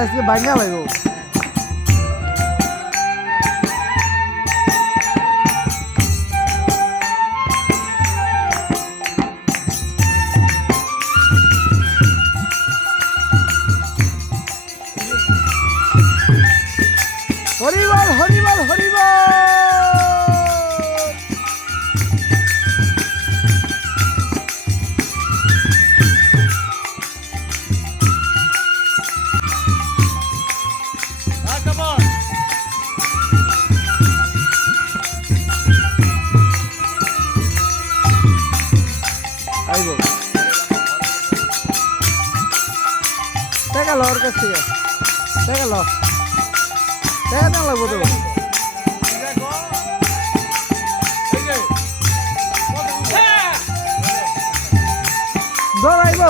আজকে ভাঙা লাগবো। হরিবল হরিবল হরিবল। আইবো টাকা লো ওর কাছ থেকে, টাকা লো, টাকা দেওয়া লাগবো তো। ধর আইবো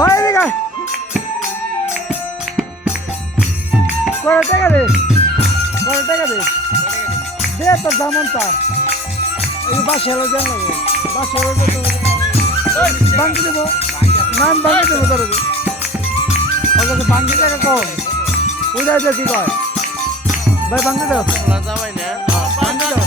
বাইরে গায় করে টাকা দে, করে টাকা দে, দে তোর দামনটা। এই বাসে হলো জান লাগবে, বাসে হলো ভাঙ্গি দেবো, নাম ভাঙ্গি দেবো তোর ওকে ভাঙ্গি টাকা কম উড়াই দে। কি কয় ভাই ভাঙ্গি দাও, ভাঙ্গি দাও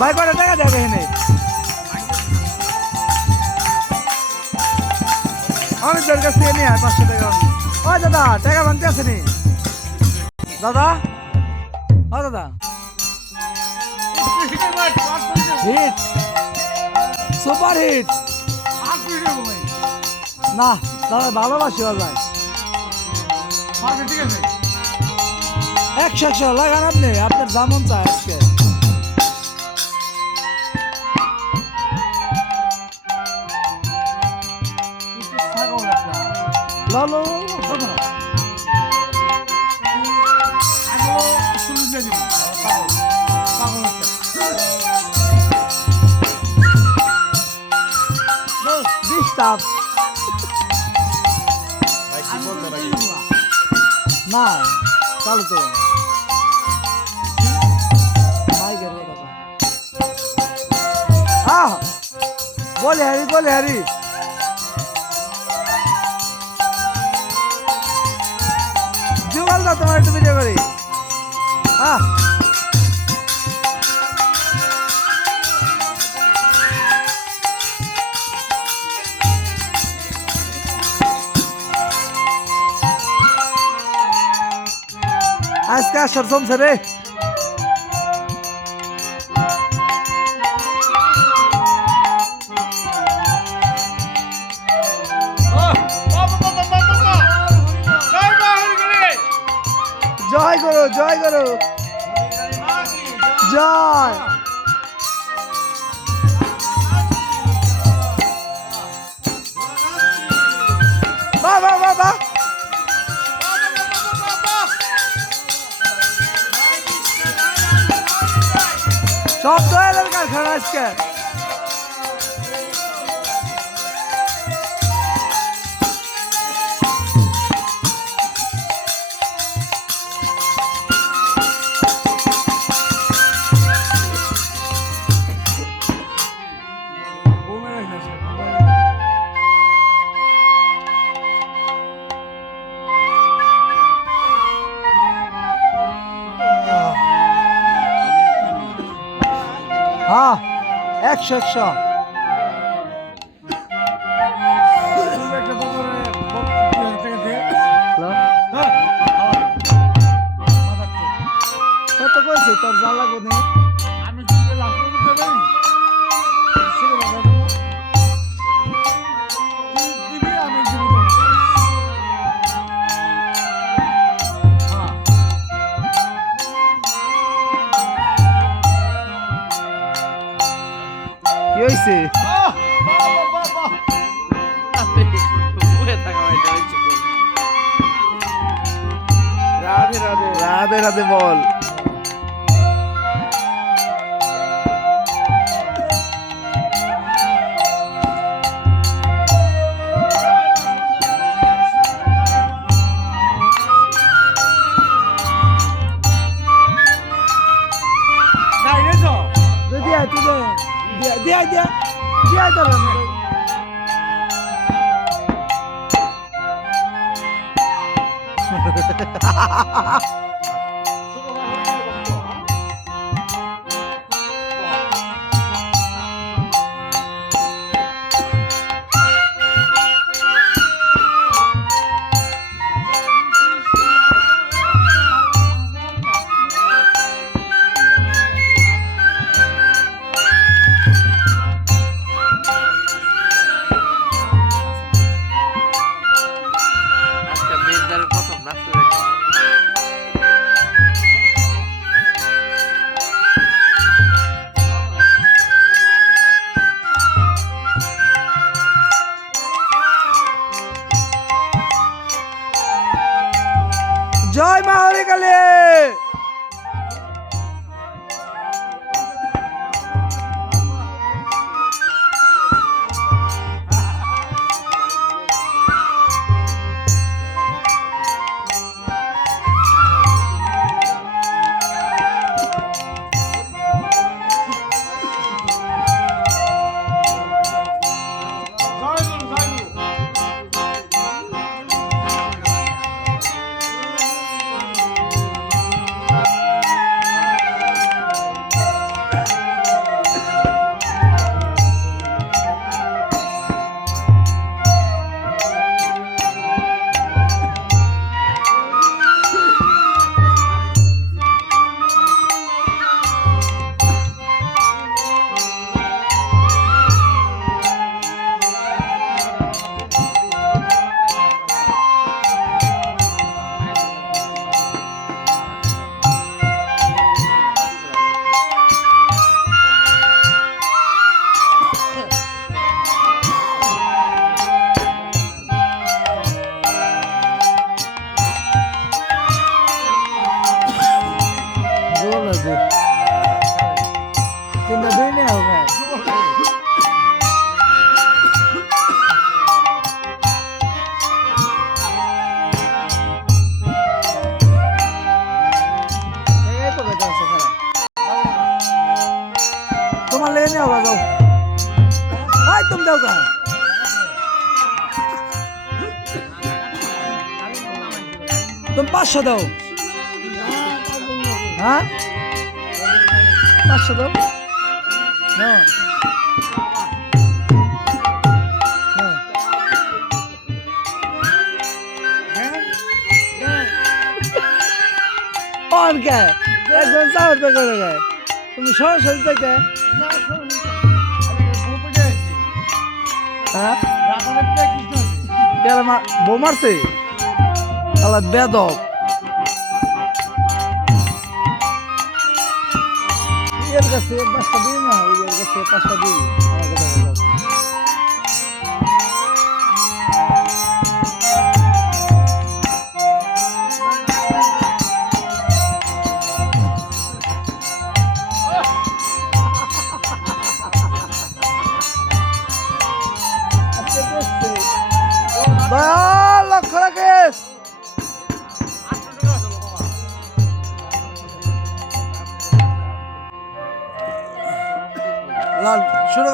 ভাই কটা টাকা দেবে এখানে? আমি তোর কাছ থেকে নিয়ে 500 টাকা। ও দাদা টাকা ভাঙতে আসেনি দাদা? ও দাদা হিট, সুপার হিট না দাদা, ভালোবাসি ভাই। 100 লাগান আপনি, আপনার যেমন চাই আজকে। লালো ডিস্টার্ব না চালু তো বলে হারি, বলে হারি জুগাল দাও তোমার একটু ভিডিও করি। আজকে আসর জমছে রে। জয় গুরু, জয় গুরু, জয়। বাহ বাহ বাহ বাহ, সব দয়ালের কারখানা আজকে। হ্যাঁ 100 কত কইছে তোর যা লাগবে নি? আমি দিতে লাগবে দিতে পারি শুরু করে দেব। দিবি আমি দিব। হ্যাঁ কি হইছে? বাবা বাবা পুরে থাকা হইছে। রাধে রাধে বল। দিয়া দিয়া দিয়া দিয়া তো আজকে মেজদারের প্রথম নাচতে দেখলাম। জয় মা হরি কালী। कितना दूर नहीं होगा तुम्हारे लिए नहीं होगा जाओ भाई तुम जाओ कहाँ तुम 500 दो हाँ 500 दो No. No. और क्या है? एकदम 100 रुपये करेगा तुम सरासরি থেকে হ্যাঁ কেন বউ মারছে আল্লাহ বেদব এর কাছে 5টা দিই না ওই এর কাছে 5টা দিই আমার কথা বলো লক্ষ্য রাখিস লাল শুরু